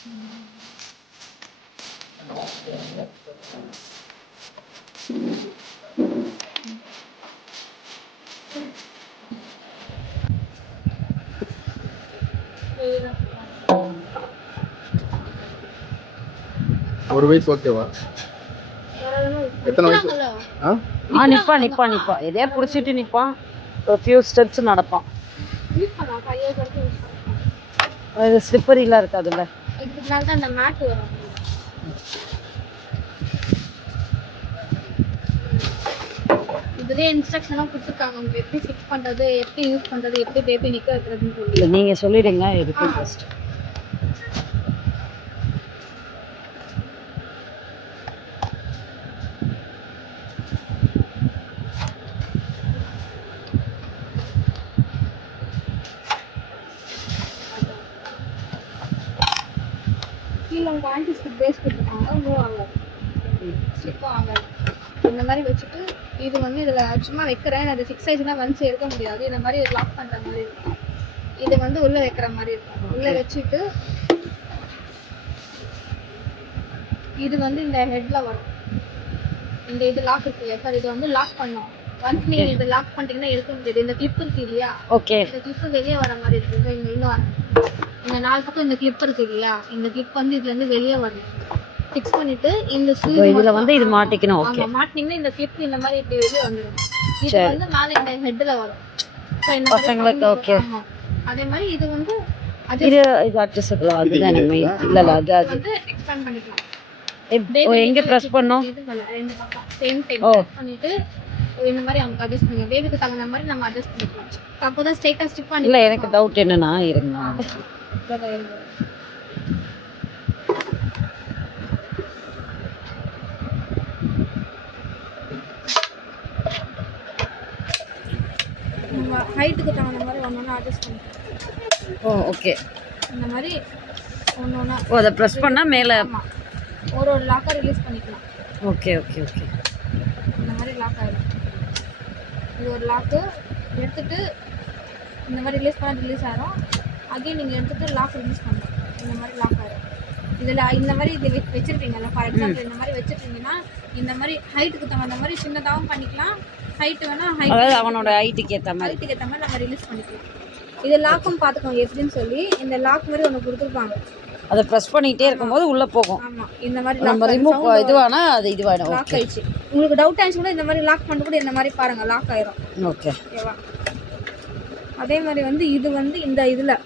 ஒரு வயசு ஓகேவா? எத்தனை வயசு? நிப்பான் இதே பிடிச்சிட்டு நிற்பான். ஒரு ஃபியூ ஸ்டெப்ஸ் நடப்பான். அது ஸ்லிப்பரிலாம் இருக்காதுல்ல. இதுலயே இன்ஸ்ட்ரக்ஷன்லாம் கொடுத்துருக்காங்க, உங்களுக்கு எப்படி ஃபிக்ஸ் பண்ணுறது, எப்படி யூஸ் பண்ணுறது, எப்படி பேபி நிற்க வைக்கிறதுன்னு சொல்லி. நீங்கள் சொல்லிடுங்க எதுக்கு ஃபஸ்ட். கீழே அவங்க ஆன்டி ஸ்லிப் பேஸ் கொடுத்துருக்காங்க, மூவ் ஆகாது, ஸ்லிப்பும் ஆகாது. இந்த மாதிரி வச்சுட்டு இது வந்து இதில் சும்மா வைக்கிறேன், அது ஃபிக்ஸ் ஆயிடுச்சுன்னா வந்து எடுக்க முடியாது. இந்த மாதிரி லாக் பண்ணுற மாதிரி இருக்கும். இது வந்து உள்ளே வைக்கிற மாதிரி இருக்கும். உள்ளே வச்சுட்டு இது வந்து இந்த ஹெட்டில் வரும். இந்த இது லாக் இருக்கு இல்லையா சார், இது வந்து லாக் பண்ணோம். ஒன்ஸ் நீங்கள் இது லாக் பண்ணிட்டீங்கன்னா எடுக்க முடியாது. இந்த கிளிப் இருக்கு இல்லையா, ஓகே, இந்த கிளிப்பு வெளியே வர மாதிரி இருக்குது. இங்கே இன்னும் இந்த 4 பக்கம் இந்த கிளிப் இருக்கு இல்லையா, இந்த கிளிப் வந்து இதுலேருந்து வெளியே வரும். ஃபிக்ஸ் பண்ணிட்டு இந்த இதில் வந்து இது மாட்டிக்கணும். ஓகே, மாட்டினீங்கன்னா இந்த கிளிப் இந்த மாதிரி இப்படி வெளியே வந்துடும். இது வந்து மேலே இந்த ஹெட்டில் வரும் பசங்களுக்கு. ஓகே, அதே மாதிரி இது வந்து இது அட்ஜஸ்டபிள். அதுதான் நம்ம இல்லை அது வந்து எக்ஸ்பேண்ட் பண்ணிக்கலாம். எங்கே ப்ரெஸ் பண்ணோம்? ரெண்டு பக்கம் சேம் டைம் பண்ணிட்டு இந்த மாதிரி அவங்க அட்ஜஸ்ட் பண்ணுங்க. பேபிக்கு தகுந்த மாதிரி நம்ம அட்ஜஸ்ட் பண்ணிக்கலாம். அப்போ தான் ஸ்ட்ரைட்டாக ஸ்டிப் பண்ணி. இல்லை, எனக்கு டவுட் என்னன்னா இருங்க, ஹைட்டுக்கு தகுந்த மாதிரி ஒன்று அட்ஜஸ்ட் பண்ணிக்கலாம். ஓகே, இந்த மாதிரி ஒன்று அதை ப்ரெஸ் பண்ணால் மேலே ஒரு லாக்கை ரிலீஸ் பண்ணிக்கலாம். ஓகே ஓகே ஓகே, இந்த மாதிரி லாக் ஆகிடும். இது ஒரு லாக்கு எடுத்துகிட்டு இந்த மாதிரி ரிலீஸ் பண்ணால் ரிலீஸ் ஆகிடும். அகைன் நீங்கள் எடுத்துகிட்டு லாக் ரிலீஸ் பண்ணணும். இந்த மாதிரி லாக் ஆகிடும். இதில் இந்த மாதிரி இது வச்சுருப்பீங்கல்ல, ஃபார் எக்ஸாம்பிள் இந்த மாதிரி வச்சுருப்பீங்கன்னா இந்த மாதிரி ஹைட்டுக்கு தகுந்த மாதிரி சின்னதாகவும் பண்ணிக்கலாம். ஹைட்டு வேணால் அதாவது அவனோட ஹைட்டுக்கு ஏற்ற மாதிரி நம்ம ரிலீஸ் பண்ணிக்கலாம். இது லாக்கும் பார்த்துக்கோங்க எப்படின்னு சொல்லி. இந்த லாக் மாதிரி ஒன்று கொடுத்துருப்பாங்க, அதை ப்ரெஸ் பண்ணிகிட்டே இருக்கும்போது உள்ளே போகும். ஆமாம், இந்த மாதிரி நம்ம ரிமூவ் இதுவானா அது இதுவாயிடும். லாக் ஆயிடுச்சு. உங்களுக்கு டவுட் ஆயிடுச்சு கூட இந்த மாதிரி லாக் பண்ண கூட இந்த மாதிரி பாருங்கள், லாக் ஆயிரும். ஓகே, ஓகேவா? அதே மாதிரி வந்து இது வந்து இந்த இதில்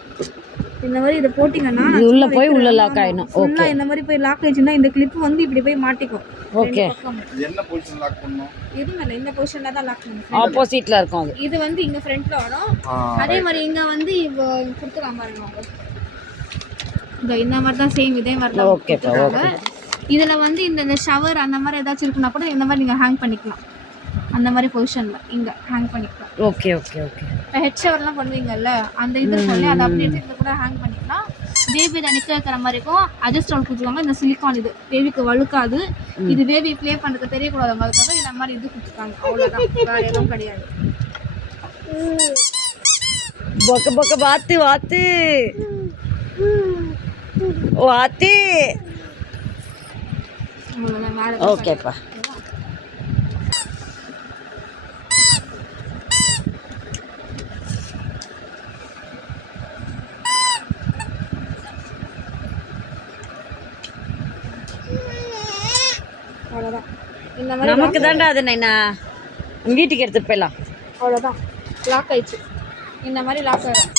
இந்த மாதிரி இதை போட்டிங்கன்னா உள்ளே போய் உள்ளே லாக் ஆகிடும். ஓகே, இந்த மாதிரி போய் லாக் ஆயிடுச்சுன்னா இந்த கிளிப்பு வந்து இப்படி போய் மாட்டிக்கும். ஓகே, என்ன பொசிஷன் லாக் பண்ணனும்? எதுவும் இல்லை, இந்த பொசிஷனில் தான் லாக் பண்ணணும். ஆப்போசிட்டில் இருக்கும் அது. இது வந்து இங்கே ஃப்ரண்ட்டில் வரும். அதே மாதிரி இங்கே வந்து இப்போ கொடுத்துக்கலாம் பாருங்க, இந்த மாதிரி தான் சேம் இதே மாதிரி தான். Okay, okay. இதில் வந்து இந்த ஷவர் அந்த மாதிரி ஏதாச்சும் இருக்குன்னா கூட இந்த மாதிரி நீங்கள் ஹேங் பண்ணிக்கலாம். அந்த மாதிரி பொசிஷனில் இங்கே ஹேங் பண்ணிக்கலாம். Okay okay okay. இப்போ ஹெட் ஷவர்லாம் பண்ணுவீங்கல்ல, அந்த இது சொல்லி அதை அப்படியே எடுத்து கூட ஹேங் பண்ணிக்கலாம். பேபி இதை நிற்க வைக்கிற மாதிரி இருக்கும். அட்ஜஸ்டபிள் கொடுத்துருவாங்க. இந்த சிலிக்கான் இது பேபிக்கு வழுக்காது. இது பேபி ப்ளே பண்ணுறதுக்கு தெரியக்கூடாது, அதுக்காக இந்த மாதிரி இது கொடுத்துருக்காங்க. அவ்வளோதான், வேறு எதுவும் கிடையாது. பக்க பக்க வாத்து வாத்து வாத்து. ஓகேப்பா. நமக்கு தாண்டா அது நான் வீட்டுக்கு எடுத்துட்டு போயிடலாம். அவ்வளோதான், லாக் ஆயிடுச்சு. இந்த மாதிரி லாக் ஆகிடும்.